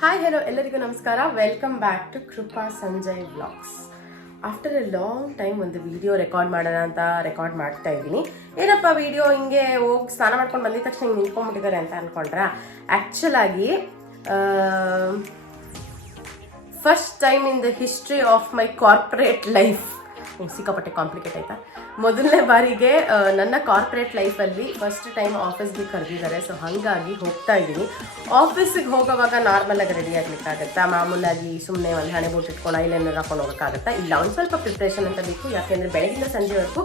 Hi hello ಎಲ್ಲರಿಗೂ ನಮಸ್ಕಾರ. Welcome back to Kripa Sanjay vlogs. After a long time ಒಂದು video record ಮಾಡೋಣ ಅಂತ ರೆಕಾರ್ಡ್ ಮಾಡ್ತಾ ಇದ್ದೀನಿ. ಏನಪ್ಪ ವಿಡಿಯೋ ಹಿಂಗೆ ಹೋಗಿ ಸ್ನಾನ ಮಾಡ್ಕೊಂಡು ಬಂದಿದ ತಕ್ಷಣ ಹಿಂಗೆ ನಿಂತ್ಕೊಂಡ್ಬಿಟ್ಟಿದ್ದಾರೆ ಅಂತ ಅಂದ್ಕೊಂಡ್ರೆ, ಆ್ಯಕ್ಚುಲ್ ಆಗಿ first time in the history of my corporate life, ಸಿಕ್ಕಾಪಟ್ಟೆ ಕಾಂಪ್ಲಿಕೇಟ್ ಆಯ್ತಾ, ಮೊದಲನೇ ಬಾರಿಗೆ ನನ್ನ ಕಾರ್ಪೊರೇಟ್ ಲೈಫಲ್ಲಿ ಫಸ್ಟ್ ಟೈಮ್ ಆಫೀಸ್ಗೆ ಕರೆದಿದ್ದಾರೆ. ಸೊ ಹಾಗಾಗಿ ಹೋಗ್ತಾ ಇದ್ದೀನಿ. ಆಫೀಸಿಗೆ ಹೋಗೋವಾಗ ನಾರ್ಮಲಾಗಿ ರೆಡಿ ಆಗಲಿಕ್ಕಾಗತ್ತಾ? ಮಾಮೂಲಾಗಿ ಸುಮ್ಮನೆ ಒಂದು ಹಣೆ ಬೂಟ್ ಇಟ್ಕೊಂಡು ಐಲೈನರ್ ಹಾಕೊಂಡು ಹೋಗೋಕ್ಕಾಗತ್ತಾ? ಇಲ್ಲ, ಒಂದು ಸ್ವಲ್ಪ ಪ್ರಿಪ್ರೇಷನ್ ಅಂತ ಬೇಕು. ಯಾಕೆಂದರೆ ಬೆಳಗಿನ ಸಂಜೆವರೆಗೂ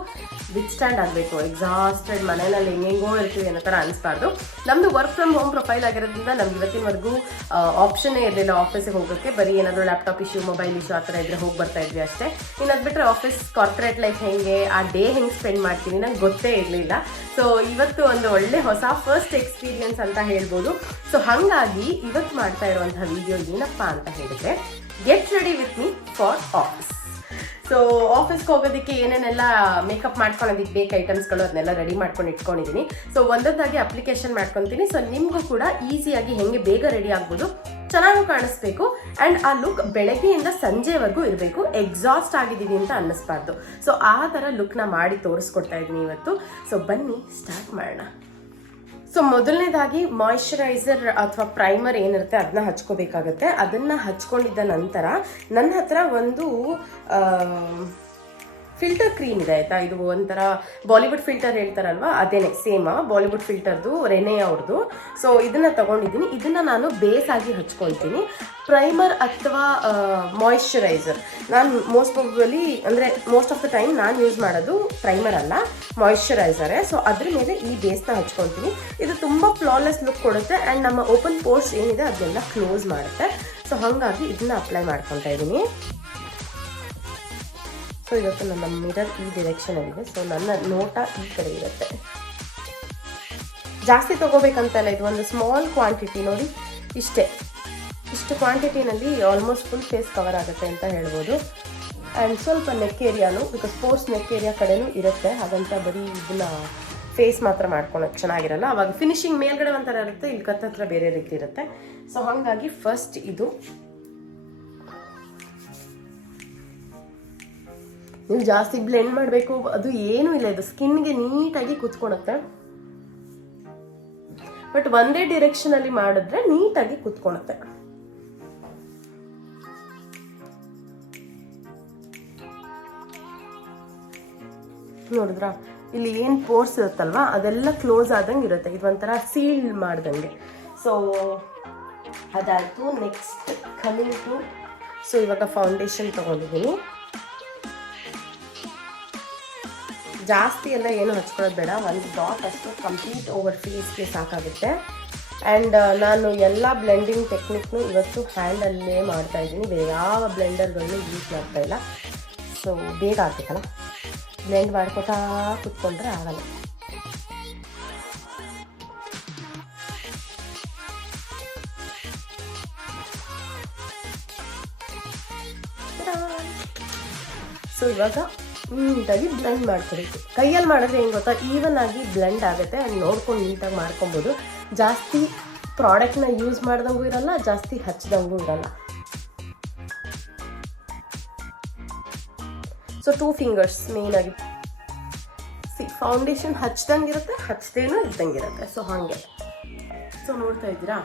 ವಿತ್ ಸ್ಟ್ಯಾಂಡ್ ಆಗಬೇಕು. ಎಕ್ಸಾಸ್ಟೆಡ್, ಮನೆಯಲ್ಲಿ ಹೆಂಗೆಂಗೋ ಇರ್ತೀವಿ ಅನ್ನೋ ಥರ ಅನಿಸ್ಬಾರ್ದು. ನಮ್ಮದು ವರ್ಕ್ ಫ್ರಮ್ ಹೋಮ್ ಪ್ರೊಫೈಲ್ ಆಗಿರೋದ್ರಿಂದ ನಮ್ಗೆ ಇವತ್ತಿನವರೆಗೂ ಆಪ್ಷನ್ನೇ ಇರಲಿಲ್ಲ ಆಫೀಸಿಗೆ ಹೋಗೋಕ್ಕೆ. ಬರೀ ಏನಾದರೂ ಲ್ಯಾಪ್ಟಾಪ್ ಇಶ್ಯೂ, ಮೊಬೈಲ್ ಇಶ್ಯೂ ಆ ಥರ ಇದ್ದರೆ ಹೋಗಿ ಬರ್ತಾ ಇದ್ವಿ ಅಷ್ಟೇ. ಇನ್ನು ಅದು ಬಿಟ್ಟರೆ ಆಫೀಸ್ ಕಾರ್ಪೊರೇಟ್ ಲೈಫ್ ಹೆಂಗೆ, ಆ ಡೇ ಹೆಂಗೆ ಸ್ಪೆಂಡ್ ಮಾಡ್ತೀನಿ ನಂಗೆ ಗೊತ್ತೇ ಇರಲಿಲ್ಲ. ಸೊ ಇವತ್ತು ಒಂದು ಒಳ್ಳೆ ಹೊಸ ಫಸ್ಟ್ ಎಕ್ಸ್ಪೀರಿಯನ್ಸ್ ಅಂತ ಹೇಳ್ಬೋದು. ಸೊ ಹಾಗಾಗಿ ಇವತ್ತು ಮಾಡ್ತಾ ಇರುವಂತಹ ವಿಡಿಯೋ ಏನಪ್ಪ ಅಂತ ಹೇಳಿದ್ರೆ, get ready with me for office. So ಆಫೀಸ್ಗೆ ಹೋಗೋದಕ್ಕೆ ಏನೇನೆಲ್ಲ ಮೇಕಪ್ ಮಾಡ್ಕೊಳ್ಳೋದಕ್ಕೆ ಬೇಕು ಐಟಮ್ಸ್ಗಳು ಅದನ್ನೆಲ್ಲ ರೆಡಿ ಮಾಡ್ಕೊಂಡು ಇಟ್ಕೊಂಡಿದ್ದೀನಿ. ಸೊ ಒಂದೊಂದಾಗಿ ಅಪ್ಲಿಕೇಶನ್ ಮಾಡ್ಕೊತೀನಿ. ಸೊ ನಿಮಗೂ ಕೂಡ ಈಸಿಯಾಗಿ ಹೆಂಗೆ ಬೇಗ ರೆಡಿ ಆಗ್ಬೋದು, ಚೆನ್ನಾಗೂ ಕಾಣಿಸ್ಬೇಕು, ಆ್ಯಂಡ್ ಆ ಲುಕ್ ಬೆಳಗ್ಗೆಯಿಂದ ಸಂಜೆವರೆಗೂ ಇರಬೇಕು. ಎಕ್ಸಾಸ್ಟ್ ಆಗಿದ್ದೀನಿ ಅಂತ ಅನ್ನಿಸ್ಬಾರ್ದು. ಸೊ ಆ ಥರ ಲುಕ್ನ ಮಾಡಿ ತೋರಿಸ್ಕೊಡ್ತಾ ಇದ್ದೀನಿ ಇವತ್ತು. ಸೊ ಬನ್ನಿ ಸ್ಟಾರ್ಟ್ ಮಾಡೋಣ. ಸೊ ಮೊದಲನೇದಾಗಿ ಮಾಯಿಶ್ಚರೈಸರ್ ಅಥವಾ ಪ್ರೈಮರ್ ಏನಿರುತ್ತೆ ಅದನ್ನ ಹಚ್ಕೋಬೇಕಾಗತ್ತೆ. ಅದನ್ನು ಹಚ್ಕೊಂಡಿದ್ದ ನಂತರ ನನ್ನ ಹತ್ರ ಒಂದು ಫಿಲ್ಟರ್ ಕ್ರೀಮ್ ಇದೆ ಆಯಿತಾ. ಇದು ಒಂಥರ ಬಾಲಿವುಡ್ ಫಿಲ್ಟರ್ ಹೇಳ್ತಾರಲ್ವ, ಅದೇನೆ ಸೇಮ್ ಬಾಲಿವುಡ್ ಫಿಲ್ಟರ್ದು, ರೆನೆ ಅವ್ರದ್ದು. ಸೊ ಇದನ್ನು ತೊಗೊಂಡಿದ್ದೀನಿ. ಇದನ್ನು ನಾನು ಬೇಸ್ ಆಗಿ ಹಚ್ಕೊಳ್ತೀನಿ. ಪ್ರೈಮರ್ ಅಥವಾ ಮಾಯಿಶ್ಚರೈಸರ್ ನಾನು ಮೋಸ್ಟ್ ಆಫ್ ದ ಟೈಮ್ ನಾನು ಯೂಸ್ ಮಾಡೋದು ಪ್ರೈಮರ್ ಅಲ್ಲ, ಮಾಯಿಶ್ಚರೈಸರೇ. ಸೊ ಅದ್ರ ಮೇಲೆ ಈ ಬೇಸ್ನ ಹಚ್ಕೊಳ್ತೀನಿ. ಇದು ತುಂಬ ಫ್ಲಾಲೆಸ್ ಲುಕ್ ಕೊಡುತ್ತೆ ಆ್ಯಂಡ್ ನಮ್ಮ ಓಪನ್ ಪೋರ್ಸ್ ಏನಿದೆ ಅದನ್ನೆಲ್ಲ ಕ್ಲೋಸ್ ಮಾಡುತ್ತೆ. ಸೊ ಹಾಗಾಗಿ ಇದನ್ನ ಅಪ್ಲೈ ಮಾಡ್ಕೊತಾ ಇದ್ದೀನಿ. ಸೊ ಇವತ್ತು ನನ್ನ ಮಿರರ್ ಈ ಡೈರೆಕ್ಷನಲ್ಲಿದೆ. ಸೊ ನನ್ನ ನೋಟ ಈ ಕಡೆ ಇರುತ್ತೆ. ಜಾಸ್ತಿ ತೊಗೋಬೇಕಂತಲ್ಲ, ಇದು ಒಂದು ಸ್ಮಾಲ್ ಕ್ವಾಂಟಿಟಿ ನೋಡಿ, ಇಷ್ಟು ಕ್ವಾಂಟಿಟಿನಲ್ಲಿ ಆಲ್ಮೋಸ್ಟ್ ಫುಲ್ ಫೇಸ್ ಕವರ್ ಆಗುತ್ತೆ ಅಂತ ಹೇಳ್ಬೋದು. ಆ್ಯಂಡ್ ಸ್ವಲ್ಪ ನೆಕ್ ಏರಿಯಾನು, ಬಿಕಾಸ್ ಪೋರ್ಸ್ ನೆಕ್ ಏರಿಯಾ ಕಡೆನೂ ಇರುತ್ತೆ. ಹಾಗಂತ ಬರೀ ಇದನ್ನ ಫೇಸ್ ಮಾತ್ರ ಮಾಡ್ಕೊಳೋದು ಚೆನ್ನಾಗಿರಲ್ಲ. ಅವಾಗ ಫಿನಿಶಿಂಗ್ ಮೇಲ್ಗಡೆ ಒಂಥರ ಇರುತ್ತೆ, ಇಲ್ಲಿ ಕತ್ತತ್ರ ಬೇರೆ ರೀತಿ ಇರುತ್ತೆ. ಸೊ ಹಾಗಾಗಿ ಫಸ್ಟ್ ಇದು ನೀವು ಜಾಸ್ತಿ ಬ್ಲೆಂಡ್ ಮಾಡಬೇಕು ಅದು ಏನೂ ಇಲ್ಲ, ಇದು ಸ್ಕಿನ್ಗೆ ನೀಟಾಗಿ ಕುತ್ಕೊಳುತ್ತೆ. ಬಟ್ ಒಂದೇ ಡಿರೆಕ್ಷನಲ್ಲಿ ಮಾಡಿದ್ರೆ ನೀಟಾಗಿ ಕುತ್ಕೊಳುತ್ತೆ. ನೋಡಿದ್ರ, ಇಲ್ಲಿ ಏನು ಪೋರ್ಸ್ ಇರುತ್ತಲ್ವಾ ಅದೆಲ್ಲ ಕ್ಲೋಸ್ ಆದಂಗೆ ಇರುತ್ತೆ. ಇದು ಒಂಥರ ಸೀಲ್ ಮಾಡ್ದಂಗೆ. ಸೊ ಅದಾಯಿತು. ನೆಕ್ಸ್ಟ್ ಕಮಿಂಗ್ ಟು, ಸೊ ಇವಾಗ ಫೌಂಡೇಶನ್ ತೊಗೊಂಡಿದ್ದೀನಿ. ಜಾಸ್ತಿ ಎಲ್ಲ ಏನು ಹಚ್ಕೊಳ್ಳೋದು ಬೇಡ, ಒಂದು ಡಾಟ್ ಅಷ್ಟು ಕಂಪ್ಲೀಟ್ ಓವರ್ ಫೇಸ್ಗೆ ಸಾಕಾಗುತ್ತೆ. ಆ್ಯಂಡ್ ನಾನು ಎಲ್ಲ ಬ್ಲೆಂಡಿಂಗ್ ಟೆಕ್ನಿಕ್ನು ಇವತ್ತು ಹ್ಯಾಂಡಲ್ಲೇ ಮಾಡ್ತಾಯಿದ್ದೀನಿ, ಬೇರೆ ಯಾವ ಬ್ಲೆಂಡರ್ಗಳನ್ನು ಯೂಸ್ ಮಾಡ್ತಾ ಇಲ್ಲ. ಸೊ ಬೇಗ ಆಗ್ಬೇಕಲ್ಲ, ಬ್ಲೆಂಡ್ ಮಾಡ್ಕೊತಾ ಕುತ್ಕೊಂಡ್ರೆ ಆಗಲ್ಲ. ಸೊ ಇವಾಗ ನೀಟಾಗಿ ಬ್ಲೆಂಡ್ ಮಾಡ್ಕೊಬೇಕು. ಕೈಯಲ್ಲಿ ಮಾಡಿದ್ರೆ ಏನು ಗೊತ್ತಾ, ಈವನ್ ಆಗಿ ಬ್ಲೆಂಡ್ ಆಗುತ್ತೆ. ಅದು ನೋಡ್ಕೊಂಡು ನೀಟಾಗಿ ಮಾಡ್ಕೊಬೋದು. ಜಾಸ್ತಿ ಪ್ರಾಡಕ್ಟ್ನ ಯೂಸ್ ಮಾಡ್ದಂಗೂ ಇರಲ್ಲ, ಜಾಸ್ತಿ ಹಚ್ಚಿದಂಗೂ ಇರಲ್ಲ. ಸೊ 2 ಫಿಂಗರ್ಸ್ ಮೇಯ್ನಾಗಿ. ಫೌಂಡೇಶನ್ ಹಚ್ದಂಗಿರುತ್ತೆ, ಹಚ್ದೇನೂ ಇದ್ದಂಗಿರುತ್ತೆ. ಸೊ ಹಾಗೆ. ಸೊ ನೋಡ್ತಾ ಇದ್ದೀರಾ,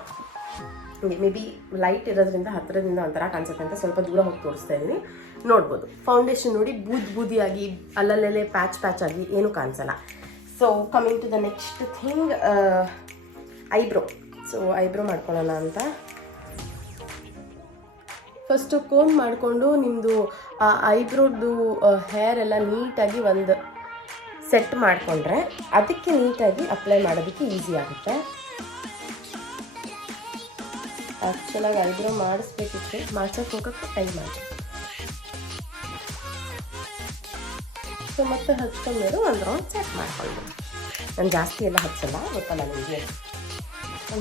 ಮೇ ಬಿ ಲೈಟ್ ಇರೋದ್ರಿಂದ ಹತ್ತಿರದಿಂದ ಒಂಥರ ಕಾಣಿಸುತ್ತೆ ಅಂತ ಸ್ವಲ್ಪ ದೂರ ಹೋಗಿ ತೋರಿಸ್ತಾ ಇದ್ದೀನಿ. ನೋಡ್ಬೋದು ಫೌಂಡೇಶನ್ ನೋಡಿ, ಬೂದಿಯಾಗಿ ಅಲ್ಲಲ್ಲೇ ಪ್ಯಾಚ್ ಆಗಿ ಏನೂ ಕಾಣಿಸಲ್ಲ. So coming to the next thing, eyebrow. So eyebrow ಮಾಡ್ಕೊಳ್ಳೋಣ ಅಂತ ಫಸ್ಟು ಕೋನ್ ಮಾಡಿಕೊಂಡು ನಿಮ್ಮದು ಆ ಐಬ್ರೋದು ಹೇರ್ ಎಲ್ಲ ನೀಟಾಗಿ ಒಂದು ಸೆಟ್ ಮಾಡಿಕೊಂಡ್ರೆ ಅದಕ್ಕೆ ನೀಟಾಗಿ ಅಪ್ಲೈ ಮಾಡೋದಕ್ಕೆ ಈಸಿ ಆಗುತ್ತೆ. ಆ್ಯಕ್ಚುಲಾಗಿ ಐಬ್ರೋ ಮಾಡಿಸ್ಬೇಕಿತ್ತು, ಮಾಡ್ಸೋಕೆ ಹೋಗೋಕ್ಕೆ ಟೈಮ್ ಆಗುತ್ತೆ. ಸೊ ಮತ್ತೆ ಹಚ್ಕೊಂಡ್ಮೇಲೆ ಒಂದು ರೌಂಡ್ ಸೆಟ್ ಮಾಡ್ಕೊಂಡು, ನಾನು ಜಾಸ್ತಿ ಎಲ್ಲ ಹಚ್ಚಲ್ಲ, ಗೊತ್ತಲ್ಲ ನಿಮಗೆ.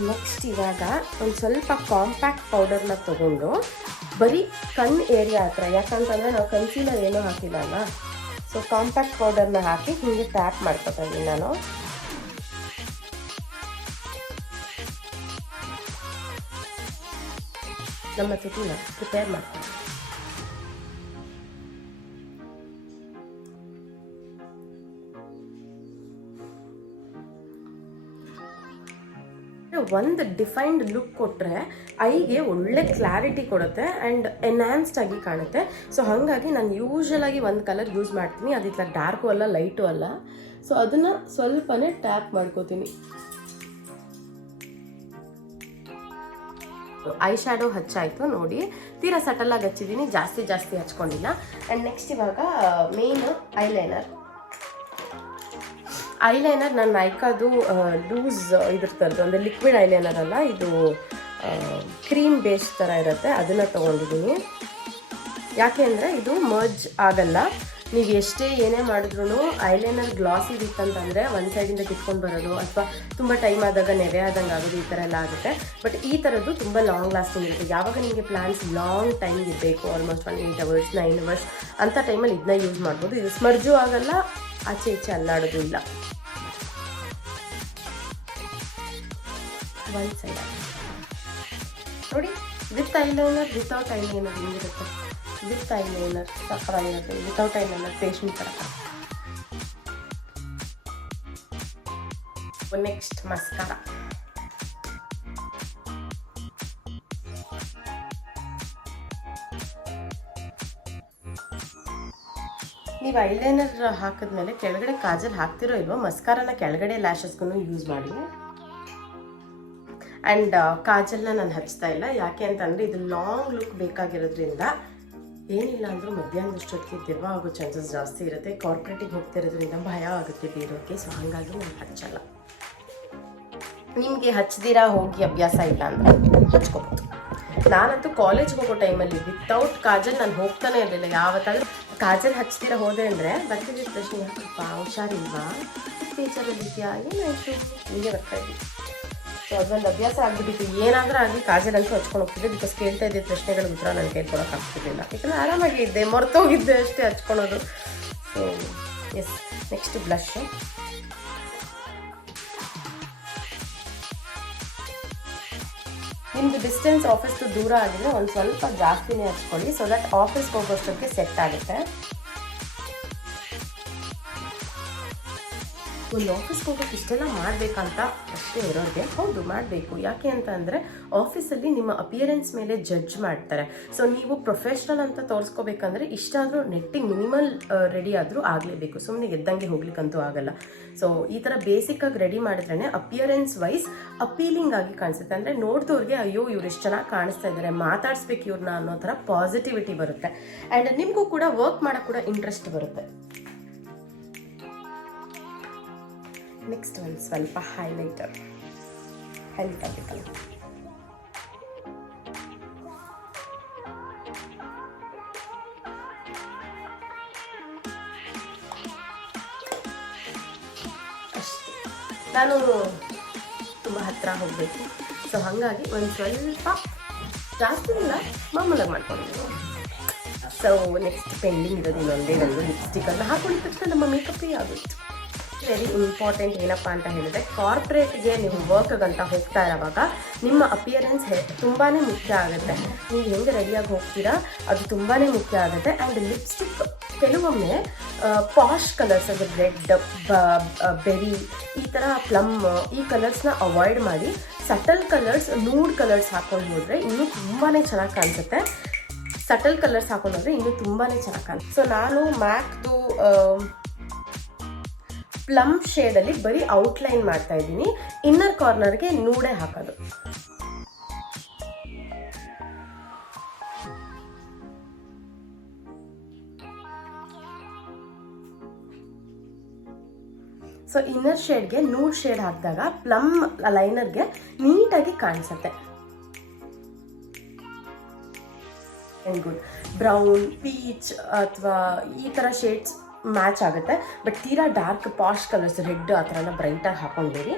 ನೆಕ್ಸ್ಟ್ ಇವಾಗ ಒಂದು ಸ್ವಲ್ಪ ಕಾಂಪ್ಯಾಕ್ಟ್ ಪೌಡರ್ನ ತೊಗೊಂಡು ಬರೀ ಕಣ್ಣು ಏರಿಯಾ ಹತ್ರ, ಯಾಕಂತಂದರೆ ನಾವು ಕನ್ಸೀಲರ್ ಏನೂ ಹಾಕಿಲ್ಲ ಅಲ್ಲ. ಸೊ ಕಾಂಪ್ಯಾಕ್ಟ್ ಪೌಡರ್ನ ಹಾಕಿ ಹೀಗೆ ಟ್ಯಾಪ್ ಮಾಡ್ಕೊತಾ ಇದ್ದೀನಿ ನಾನು. ನಮ್ಮ ತುಟಿನ ಪ್ರಿಪೇರ್ ಮಾಡ್ತೀನಿ. ಒಂದು ಡಿಫೈನ್ಡ್ ಲುಕ್ ಕೊಟ್ಟರೆ ಐಗೆ ಒಳ್ಳೆ ಕ್ಲಾರಿಟಿ ಕೊಡುತ್ತೆ ಆ್ಯಂಡ್ ಎನ್ಹ್ಯಾನ್ಸ್ಡ್ ಆಗಿ ಕಾಣುತ್ತೆ. ಸೊ ಹಾಗಾಗಿ ನಾನು ಯೂಶಲಾಗಿ ಒಂದು ಕಲರ್ ಯೂಸ್ ಮಾಡ್ತೀನಿ, ಅದು ಇತ್ಲಾಗ ಡಾರ್ಕು ಅಲ್ಲ ಲೈಟು ಅಲ್ಲ. ಸೊ ಅದನ್ನು ಸ್ವಲ್ಪನೇ ಟ್ಯಾಪ್ ಮಾಡ್ಕೋತೀನಿ. ಐ ಶ್ಯಾಡೋ ಹಚ್ಚಾಯಿತು ನೋಡಿ, ತೀರಾ ಸಟಲಾಗಿ ಹಚ್ಚಿದ್ದೀನಿ, ಜಾಸ್ತಿ ಹಚ್ಕೊಂಡಿಲ್ಲ. ಆ್ಯಂಡ್ ನೆಕ್ಸ್ಟ್ ಇವಾಗ ಮೇನ್ ಐಲೈನರ್ ನನ್ನ ನೈಕಾದು ಲೂಸ್ ಇದಿರ್ತದ್ದು, ಅಂದರೆ ಲಿಕ್ವಿಡ್ ಐಲೈನರ್ ಅಲ್ಲ, ಇದು ಕ್ರೀಮ್ ಬೇಸ್ ಥರ ಇರುತ್ತೆ, ಅದನ್ನು ತೊಗೊಂಡಿದ್ದೀನಿ. ಯಾಕೆ ಅಂದರೆ ಇದು ಮರ್ಜ್ ಆಗಲ್ಲ. ನೀವು ಎಷ್ಟೇ ಏನೇ ಮಾಡಿದ್ರೂ ಐಲೈನರ್ ಗ್ಲಾಸ್ ಇತ್ತಂತಂದರೆ ಒಂದು ಸೈಡಿಂದ ಕಿತ್ಕೊಂಡು ಬರೋದು ಅಥವಾ ತುಂಬ ಟೈಮ್ ಆದಾಗ ನೆವೆ ಆದಂಗೆ ಆಗೋದು, ಈ ಥರ ಎಲ್ಲ ಆಗುತ್ತೆ. ಬಟ್ ಈ ಥರದ್ದು ತುಂಬ ಲಾಂಗ್ ಲಾಸ್ಟಿಂಗ್ ಇರುತ್ತೆ. ಯಾವಾಗ ನಿಮಗೆ ಪ್ಲ್ಯಾನ್ಸ್ ಲಾಂಗ್ ಟೈಮ್ ಇರಬೇಕು, ಆಲ್ಮೋಸ್ಟ್ 8 hours 9 hours ಅಂಥ ಟೈಮಲ್ಲಿ ಇದನ್ನ ಯೂಸ್ ಮಾಡ್ಬೋದು. ಇದು ಸ್ಮರ್ಜು ಆಗಲ್ಲ, ಆಚೆ ಈಚೆ ಅಲ್ಲಾಡೋದು ಇಲ್ಲ. ಒಂದು ಸೈಡ್ ನೋಡಿ, ವಿತ್ ಐಲೈನರ್ ವಿತೌಟ್ ಐಲೈನರ್ ಹಿಂಗಿರುತ್ತೆ. ವಿತ್ ಐಲೈನರ್ ಸಕ್ಕತ್ತಾಗಿರುತ್ತೆ, ವಿತೌಟ್ ಐಲೈನರ್ ಪೇಶೆಂಟ್ ಥರ. Next mascara. ನೀವು ಐಲೈನರ್ ಹಾಕಿದ್ಮೇಲೆ ಕೆಳಗಡೆ ಕಾಜಲ್ ಹಾಕ್ತಿರೋ ಇಲ್ವೋ, ಮಸ್ಕಾರನ ಕೆಳಗಡೆ ಲ್ಯಾಶಸ್ಗೂ ಯೂಸ್ ಮಾಡಿ. ಆ್ಯಂಡ್ ಕಾಜಲ್ನ ನಾನು ಹಚ್ತಾ ಇಲ್ಲ, ಯಾಕೆ ಅಂತಂದರೆ ಇದು ಲಾಂಗ್ ಲುಕ್ ಬೇಕಾಗಿರೋದ್ರಿಂದ ಏನಿಲ್ಲ ಅಂದರೂ ಮಧ್ಯಾಹ್ನದಷ್ಟೊತ್ತಿಗೆ ದೆವ್ವ ಆಗೋ ಚಾನ್ಸಸ್ ಜಾಸ್ತಿ ಇರುತ್ತೆ. ಕಾರ್ಪೊರೇಟಿಗೆ ಹೋಗ್ತಿರೋದ್ರಿಂದ ಭಯ ಆಗುತ್ತೆ ಬೇರೆಯವ್ರಿಗೆ. ಸೊ ಹಾಗಾಗಿ ನಾನು ಹಚ್ಚಲ್ಲ. ನಿಮಗೆ ಹಚ್ದಿರಾ ಹೋಗಿ ಅಭ್ಯಾಸ ಇಲ್ಲ ಅಂದರೆ ಹಚ್ಕೋಬೋದು. ನಾನಂತೂ ಕಾಲೇಜ್ಗೆ ಹೋಗೋ ಟೈಮಲ್ಲಿ ವಿತೌಟ್ ಕಾಜಲ್ ನಾನು ಹೋಗ್ತಾನೆ ಇರಲಿಲ್ಲ. ಯಾವತ್ತಾದ್ರೂ ಕಾಜಲ್ ಹಚ್ದಿರ ಹೋದೆ ಅಂದರೆ ಬರ್ತಿದ್ದ ಪ್ರಶ್ನೆ, ಯಾಕಪ್ಪ ಹುಷಾರಿಲ್ವಾ, ಟೀಚರಲ್ಲಿದೆಯಾ, ಏನಾಯಿತು, ಹೀಗೆ ಬರ್ತಾಯಿದ್ವಿ. ಸೊ ಅದೊಂದು ಅಭ್ಯಾಸ ಆಗಿಬಿಟ್ಟಿತ್ತು. ಏನಾದರೂ ಆಗಲಿ ಕಾಜಲ್ ಅಂತೂ ಹಚ್ಕೊಂಡು ಹೋಗ್ತಿದ್ದೆ. ಬಿಕಾಸ್ ಕೇಳ್ತಾ ಇದ್ದ ಪ್ರಶ್ನೆಗಳ ಉತ್ತರ ನನಗೆ ಕೇಳ್ಕೊಳಕ್ಕಾಗ್ತಿರ್ಲಿಲ್ಲ, ಯಾಕಂದರೆ ಆರಾಮಾಗಿ ಇದ್ದೆ, ಮರ್ತೋಗಿದ್ದೆ ಅಷ್ಟೇ ಹಚ್ಕೊಳೋದು. So yes, next blush. ನಿಮ್ಮದು ಡಿಸ್ಟೆನ್ಸ್ ಆಫೀಸ್ದು ದೂರ ಆಗಿದ್ರೆ ಒಂದು ಸ್ವಲ್ಪ ಜಾಸ್ತಿನೇ ಹಚ್ಕೊಳ್ಳಿ, ಸೊ ದಟ್ ಆಫೀಸ್ಗೆ ಹೋಗೋಷ್ಟೊತ್ತಿಗೆ ಸೆಟ್ ಆಗುತ್ತೆ. ಒಂದು ಆಫೀಸ್ಗೆ ಹೋಗೋಕೆ ಇಷ್ಟೆಲ್ಲ ಮಾಡಬೇಕಂತ ಅಷ್ಟೇ ಇರೋರಿಗೆ, ಹೌದು ಮಾಡಬೇಕು. ಯಾಕೆ ಅಂತ ಅಂದರೆ ಆಫೀಸಲ್ಲಿ ನಿಮ್ಮ ಅಪಿಯರೆನ್ಸ್ ಮೇಲೆ ಜಡ್ಜ್ ಮಾಡ್ತಾರೆ. ಸೊ ನೀವು ಪ್ರೊಫೆಷ್ನಲ್ ಅಂತ ತೋರಿಸ್ಕೋಬೇಕಂದ್ರೆ ಇಷ್ಟಾದರೂ ನೆಟ್ಟಿಗೆ ಮಿನಿಮಲ್ ರೆಡಿ ಆದರೂ ಆಗಲೇಬೇಕು. ಸುಮ್ಮನೆ ಎದ್ದಂಗೆ ಹೋಗ್ಲಿಕ್ಕಂತೂ ಆಗಲ್ಲ. ಸೊ ಈ ಥರ ಬೇಸಿಕ್ಕಾಗಿ ರೆಡಿ ಮಾಡಿದ್ರೇ ಅಪಿಯರೆನ್ಸ್ ವೈಸ್ ಅಪೀಲಿಂಗ್ ಆಗಿ ಕಾಣಿಸುತ್ತೆ. ಅಂದರೆ ನೋಡಿದವ್ರಿಗೆ ಅಯ್ಯೋ ಇವ್ರು ಎಷ್ಟು ಚೆನ್ನಾಗಿ ಕಾಣಿಸ್ತಾ ಇದ್ದಾರೆ, ಮಾತಾಡಿಸ್ಬೇಕು ಇವ್ರನ್ನ ಅನ್ನೋ ಥರ ಪಾಸಿಟಿವಿಟಿ ಬರುತ್ತೆ. ಆ್ಯಂಡ್ ನಿಮಗೂ ಕೂಡ ವರ್ಕ್ ಮಾಡೋಕ್ಕೆ ಕೂಡ ಇಂಟ್ರೆಸ್ಟ್ ಬರುತ್ತೆ. ನೆಕ್ಸ್ಟ್ ಒಂದು ಸ್ವಲ್ಪ ಹೈಲೈಟರ್ ಆಗಬೇಕಲ್ಲ. ಅಷ್ಟೇ, ನಾನು ತುಂಬ ಹತ್ತಿರ ಹೋಗಬೇಕು. ಸೊ ಹಾಗಾಗಿ ಒಂದು ಸ್ವಲ್ಪ ಜಾಸ್ತಿ ಇಲ್ಲ, ಮಾಮೂಲಾಗಿ ಮಾಡ್ಕೊಂಡಿದ್ದೀನಿ. ಸೊ ನೆಕ್ಸ್ಟ್ ಪೆಂಡಿಂಗ್ ಇರೋದು ಇನ್ನೊಂದೇ ಒಂದು ಲಿಪ್ಸ್ಟಿಕನ್ನು ಹಾಕೊಂಡಿದ ತಕ್ಷಣ ನಮ್ಮ ಮೇಕಪ್ಪೇ ಆಗುತ್ತೆ. ವೆರಿ ಇಂಪಾರ್ಟೆಂಟ್ ಏನಪ್ಪ ಅಂತ ಹೇಳಿದ್ರೆ, ಕಾರ್ಪೊರೇಟ್ಗೆ ನೀವು ವರ್ಕ್ಗಂತ ಹೋಗ್ತಾ ಇರೋವಾಗ ನಿಮ್ಮ ಅಪಿಯರೆನ್ಸ್ ತುಂಬಾ ಮುಖ್ಯ ಆಗುತ್ತೆ. ನೀವು ಹೆಂಗೆ ರೆಡಿಯಾಗಿ ಹೋಗ್ತೀರಾ ಅದು ತುಂಬಾ ಮುಖ್ಯ ಆಗುತ್ತೆ. ಆ್ಯಂಡ್ ಲಿಪ್ಸ್ಟಿಕ್ ಕೆಲವೊಮ್ಮೆ ಪಾಶ್ ಕಲರ್ಸ್, ಅದು ರೆಡ್, ಬೆರಿ, ಈ ಥರ ಪ್ಲಮ್, ಈ ಕಲರ್ಸ್ನ ಅವಾಯ್ಡ್ ಮಾಡಿ ಸಟಲ್ ಕಲರ್ಸ್, ನೂಡ್ ಕಲರ್ಸ್ ಹಾಕೊಂಡು ಹೋದರೆ ಇನ್ನೂ ತುಂಬಾ ಚೆನ್ನಾಗಿ ಕಾಣಿಸುತ್ತೆ. ಸಟಲ್ ಕಲರ್ಸ್ ಹಾಕೊಂಡು ಹೋದರೆ ಇನ್ನೂ ತುಂಬಾ ಚೆನ್ನಾಗಿ ಕಾಣಿಸುತ್ತೆ. ಸೊ ನಾನು ಮ್ಯಾಕ್ದು ಪ್ಲಮ್ ಶೇಡಲ್ಲಿ ಬರೀ ಔಟ್ಲೈನ್ ಮಾಡ್ತಾ ಇದ್ದೀನಿ. ಇನ್ನರ್ ಕಾರ್ನರ್ಗೆ ನೂಡೆ ಹಾಕೋದು. ಸೊ ಇನ್ನರ್ ಶೇಡ್ಗೆ ನೂಡ್ ಶೇಡ್ ಹಾಕಿದಾಗ ಪ್ಲಮ್ ಲೈನರ್ಗೆ ನೀಟಾಗಿ ಕಾಣಿಸುತ್ತೆ. ಗುಡ್ ಬ್ರೌನ್, ಪೀಚ್ ಅಥವಾ ಈ ಥರ ಶೇಡ್ಸ್ ಮ್ಯಾಚ್ ಆಗುತ್ತೆ. ಬಟ್ ತೀರಾ ಡಾರ್ಕ್ ಪಾಶ್ ಕಲರ್ಸ್, ರೆಡ್ ಆ ಥರ ಎಲ್ಲ ಬ್ರೈಟಾಗಿ ಹಾಕೊಂಡ್ಬೇಡಿ,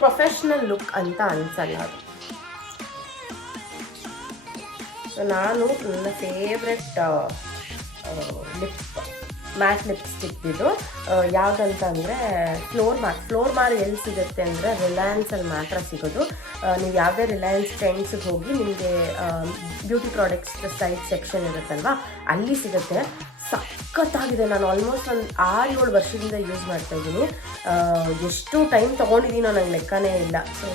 ಪ್ರೊಫೆಷ್ನಲ್ ಲುಕ್ ಅಂತ ಅನಿಸಲ್ಲ ಅದು. ಸೊ ನಾನು ನನ್ನ ಫೇವ್ರೆಟ್ ಲಿಪ್ ಮ್ಯಾಟ್ ಲಿಪ್ಸ್ಟಿಕ್ ಇದು ಯಾವುದಂತ ಅಂದರೆ ಫ್ಲೋರ್ ಮಾರ್ ಎಲ್ಲಿ ಸಿಗುತ್ತೆ ಅಂದರೆ ರಿಲಯನ್ಸಲ್ಲಿ ಮಾತ್ರ ಸಿಗೋದು. ನೀವು ಯಾವುದೇ ರಿಲಯನ್ಸ್ ಟ್ರೆಂಡ್ಸಿಗೆ ಹೋಗಿ ನಿಮಗೆ ಬ್ಯೂಟಿ ಪ್ರಾಡಕ್ಟ್ಸ್ ಸೈಡ್ ಸೆಕ್ಷನ್ ಇರುತ್ತಲ್ವ ಅಲ್ಲಿ ಸಿಗುತ್ತೆ. ಸಖತ್ತಾಗಿದೆ. ನಾನು ಆಲ್ಮೋಸ್ಟ್ ಒಂದು 6-7 ವರ್ಷದಿಂದ ಯೂಸ್ ಮಾಡ್ತಾಯಿದ್ದೀನಿ. ಎಷ್ಟು ಟೈಮ್ ತೊಗೊಂಡಿದ್ದೀನೋ ನಂಗೆ ಲೆಕ್ಕನೇ ಇಲ್ಲ. ಸೊ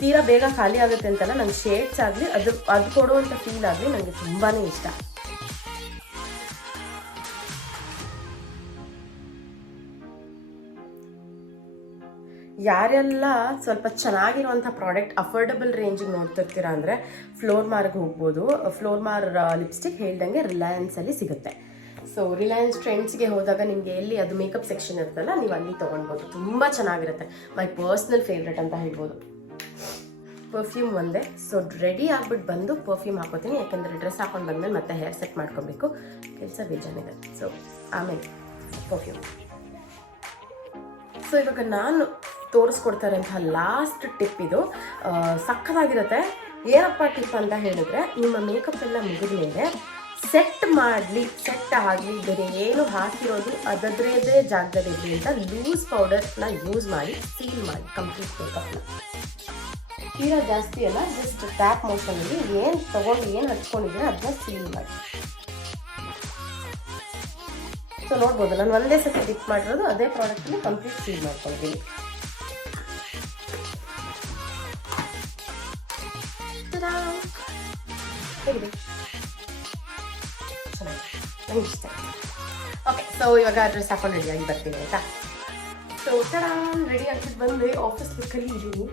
ತೀರಾ ಬೇಗ ಖಾಲಿ ಆಗುತ್ತೆ ಅಂತಲ್ಲ, ನಂಗೆ ಶೇಡ್ಸ್ ಆಗಲಿ ಅದು ಕೊಡುವಂಥ ಫೀಲ್ ಆಗಲಿ ನನಗೆ ತುಂಬಾ ಇಷ್ಟ. ಯಾರೆಲ್ಲ ಸ್ವಲ್ಪ ಚೆನ್ನಾಗಿರುವಂಥ ಪ್ರಾಡಕ್ಟ್ ಅಫೋರ್ಡಬಲ್ ರೇಂಜಿಗೆ ನೋಡ್ತಿರ್ತೀರಾ ಅಂದರೆ ಫ್ಲೋರ್ ಮಾರ್ಗೆ ಹೋಗ್ಬೋದು. ಫ್ಲೋರ್ ಮಾರ್ ಲಿಪ್ಸ್ಟಿಕ್ ಹೇಳ್ದಂಗೆ ರಿಲಯನ್ಸಲ್ಲಿ ಸಿಗುತ್ತೆ. ಸೊ ರಿಲಯನ್ಸ್ ಟ್ರೆಂಡ್ಸ್ಗೆ ಹೋದಾಗ ನಿಮಗೆ ಎಲ್ಲಿ ಅದು ಮೇಕಪ್ ಸೆಕ್ಷನ್ ಇರುತ್ತಲ್ಲ, ನೀವು ಅಲ್ಲಿ ತೊಗೊಳ್ಬೋದು. ತುಂಬ ಚೆನ್ನಾಗಿರುತ್ತೆ. ಮೈ ಪರ್ಸ್ನಲ್ ಫೇವ್ರೆಟ್ ಅಂತ ಹೇಳ್ಬೋದು. ಪರ್ಫ್ಯೂಮ್ ಒಂದೇ. ಸೊ ರೆಡಿ ಆಗ್ಬಿಟ್ಟು ಬಂದು ಪರ್ಫ್ಯೂಮ್ ಹಾಕೋತೀನಿ, ಯಾಕೆಂದರೆ ಡ್ರೆಸ್ ಹಾಕೊಂಡು ಬಂದಮೇಲೆ ಮತ್ತೆ ಹೇರ್ ಸೆಟ್ ಮಾಡ್ಕೊಬೇಕು, ಕೆಲಸ ಬೇಜಾನಿದೆ. ಸೊ ಆಮೇಲೆ ಪರ್ಫ್ಯೂಮ್. ಸೊ ಇವಾಗ ನಾನು ತೋರಿಸ್ಕೊಡ್ತಾರಂತಹ ಲಾಸ್ಟ್ ಟಿಪ್ ಇದು. ಸಖತ್ತಾಗಿರುತ್ತೆ. ಏನಪ್ಪ ಟಿಪ್ ಅಂತ ಹೇಳಿದ್ರೆ, ನಿಮ್ಮ ಮೇಕಪ್ ಎಲ್ಲ ಮುಗಿದ ಮೇಲೆ ಸೆಟ್ ಆಗಲಿ ಬೇರೆ ಏನು ಹಾಕಿರೋದು ಅದರದೇ ಜಾಗದಲ್ಲಿರಲಿ ಅಂತ ಲೂಸ್ ಪೌಡರ್ನ ಯೂಸ್ ಮಾಡಿ ಸೀಲ್ ಮಾಡಿ ಕಂಪ್ಲೀಟ್ ಮೇಕಪ್ನ. ತೀರಾ ಜಾಸ್ತಿ ಅಲ್ಲ, ಜಸ್ಟ್ ಟ್ಯಾಪ್ ಮೋಷನಲ್ಲಿ ಏನು ತೊಗೊಂಡು ಏನು ಹಚ್ಕೊಂಡಿದ್ರೆ ಅದನ್ನ ಸೀಲ್ ಮಾಡಿ. ಸೊ ನೋಡ್ಬೋದು, ನಾನು ಒಂದೇ ಸತಿ ಡಿಪ್ ಮಾಡಿರೋದು ಅದೇ ಪ್ರಾಡಕ್ಟಲ್ಲಿ ಕಂಪ್ಲೀಟ್ ಸೀಲ್ ಮಾಡ್ಕೊಳ್ತೀನಿ. ಹೇಗಿದೆ? ನನಗೆ ಇಷ್ಟ. ಓಕೆ, ಸೊ ಇವಾಗ ಡ್ರೆಸ್ ಹಾಕೊಂಡು ರೆಡಿಯಾಗಿ ಬರ್ತೀನಿ ಆಯಿತಾ. ಸೊ ರೆಡಿ ಆಗ್ಬಿಟ್ಟು ಬಂದು ಆಫೀಸ್ ಲುಕ್ಕಲ್ಲಿ ಇದ್ದೀನಿ.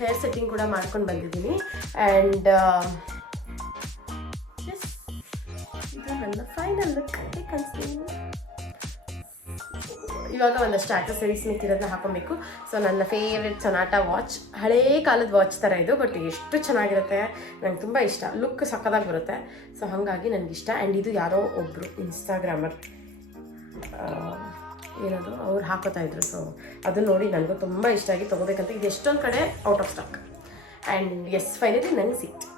ಹೇರ್ ಸೆಟ್ಟಿಂಗ್ ಕೂಡ ಮಾಡ್ಕೊಂಡು ಬಂದಿದ್ದೀನಿ. ಆ್ಯಂಡ್ ಇದು ನನ್ನ ಫೈನಲ್ ಲುಕ್. ಕಾಣಿಸ್ತೀನಿ. ಇವಾಗ ಒಂದಷ್ಟು ಆಕ್ಸೆಸರೀಸ್ ಮಿಕ್ಕಿರೋದನ್ನ ಹಾಕೊಬೇಕು. ಸೊ ನನ್ನ ಫೇವ್ರೆಟ್ ಸೊನಾಟಾ ವಾಚ್, ಹಳೇ ಕಾಲದ ವಾಚ್ ಥರ ಇದು, ಬಟ್ ಎಷ್ಟು ಚೆನ್ನಾಗಿರುತ್ತೆ, ನಂಗೆ ತುಂಬ ಇಷ್ಟ. ಲುಕ್ ಸಕ್ಕದಾಗಿ ಬರುತ್ತೆ. ಸೊ ಹಾಗಾಗಿ ನನಗಿಷ್ಟ. ಆ್ಯಂಡ್ ಇದು ಯಾರೋ ಒಬ್ಬರು ಇನ್ಸ್ಟಾಗ್ರಾಮರ್ ಏನದು ಅವ್ರು ಹಾಕೋತಾ ಇದ್ರು. ಸೊ ಅದನ್ನು ನೋಡಿ ನನಗೂ ತುಂಬ ಇಷ್ಟ ಆಗಿ ತೊಗೋಬೇಕಂತ. ಇದು ಎಷ್ಟೊಂದು ಕಡೆ out of stock. And yes, finally ನನಗೆ ಸಿಕ್ತು.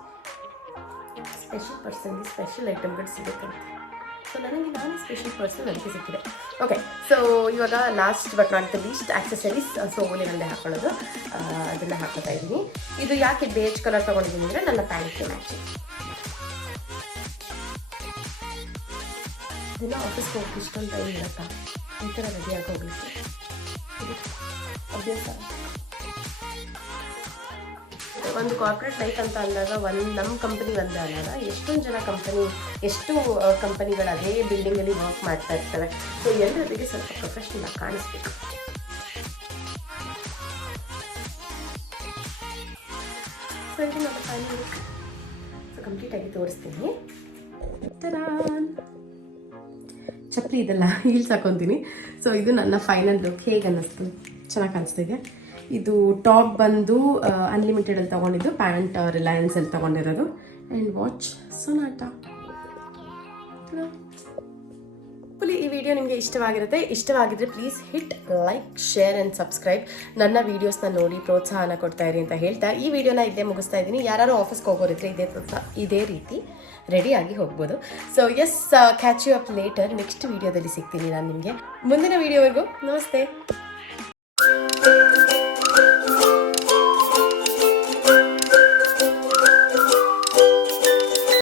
ಸ್ಪೆಷಲ್ ಪರ್ಸನ್ಗೆ ಸ್ಪೆಷಲ್ ಐಟಮ್ಗಳು ಸಿಗುತ್ತಂತೆ. ಸೊ ನನಗೆ ನಾನು ಸ್ಪೆಷಲ್ ಪರ್ಸನ್ ಅದಕ್ಕೆ ಸಿಕ್ಕಿದೆ. ಓಕೆ, ಸೊ ಇವಾಗ last but not the least accessories. So ಓಲಿನಲ್ಲೇ ಹಾಕೊಳ್ಳೋದು, ಅದನ್ನು ಹಾಕೋತಾ ಇದ್ದೀನಿ. ಇದು ಯಾಕೆ ಬೇಜ್ ಕಲರ್ ತೊಗೊಂಡಿದ್ದೀನಿ ಅಂದರೆ ನನ್ನ ಪ್ಯಾಂಟ್ಗೆ ಮ್ಯಾಚಿಂಗ್. ದಿನ ಆಫೀಸ್ಗೆ ಹೋಗಿ ಇಷ್ಟೊಂದು ಟೈಮ್ ಇರುತ್ತಾ ಈ ಥರ ರೆಡಿಯಾಗಿ ಹೋಗ್ಲಿಕ್ಕೆ? ಅಭ್ಯಾಸ. ಒಂದು ಕಾರ್ಪೊರೇಟ್ ಲೈಫ್ ಅಂತ ಅಂದಾಗ ನಮ್ಮ ಕಂಪನಿ ಒಂದೇ ಅಲ್ಲ, ಎಷ್ಟೊಂದು ಜನ ಎಷ್ಟು ಕಂಪನಿಗಳು ಅದೇ ಬಿಲ್ಡಿಂಗಲ್ಲಿ ವರ್ಕ್ ಮಾಡ್ತಾ ಇರ್ತವೆ. ಸೊ ಎಲ್ಲರಿಗೆ ಸ್ವಲ್ಪ ಪ್ರೊಫೆಷ್ನಲ್ ಆಗಿ ಕಾಣಿಸ್ಬೇಕು. ಸೊ ಇದು ನನ್ನ ಫೈನಲ್ ಲುಕ್. ಸೊ ಕಂಪ್ಲೀಟಾಗಿ ತೋರಿಸ್ತೀನಿ. ಚಪ್ಪಲಿ ಇದೆಲ್ಲ ಹೀಲ್ಸ್ ಹಾಕೊತೀನಿ. ಸೊ ಇದು ನನ್ನ ಫೈನಲ್ ಲುಕ್. ಹೇಗೆ ಅನ್ನಿಸ್ತು? ಚೆನ್ನಾಗಿ ಕಾಣಿಸ್ತಿದೆ. ಇದು ಟಾಪ್ ಬಂದು ಅನ್ಲಿಮಿಟೆಡಲ್ಲಿ ತೊಗೊಂಡಿದ್ದು, ಪ್ಯಾಂಟ್ ರಿಲಯನ್ಸಲ್ಲಿ ತೊಗೊಂಡಿರೋದು. And watch Sonata. ಫುಲ್ಲಿ ಈ ವಿಡಿಯೋ ನಿಮಗೆ ಇಷ್ಟವಾಗಿದ್ದರೆ please hit like, share and subscribe. ನನ್ನ ವೀಡಿಯೋಸ್ನ ನೋಡಿ ಪ್ರೋತ್ಸಾಹನ ಕೊಡ್ತಾ ಇರಿ ಅಂತ ಹೇಳ್ತಾ ಈ ವಿಡಿಯೋನ ಇಲ್ಲೇ ಮುಗಿಸ್ತಾ ಇದ್ದೀನಿ. ಯಾರು ಆಫೀಸ್ಗೆ ಹೋಗೋರಿದ್ರೆ ಇದೇ ರೀತಿ ರೆಡಿಯಾಗಿ ಹೋಗ್ಬೋದು. So yes, catch you up later. Next ವೀಡಿಯೋದಲ್ಲಿ ಸಿಗ್ತೀನಿ ನಾನು ನಿಮಗೆ. ಮುಂದಿನ ವೀಡಿಯೋವರೆಗೂ ನಮಸ್ತೆ.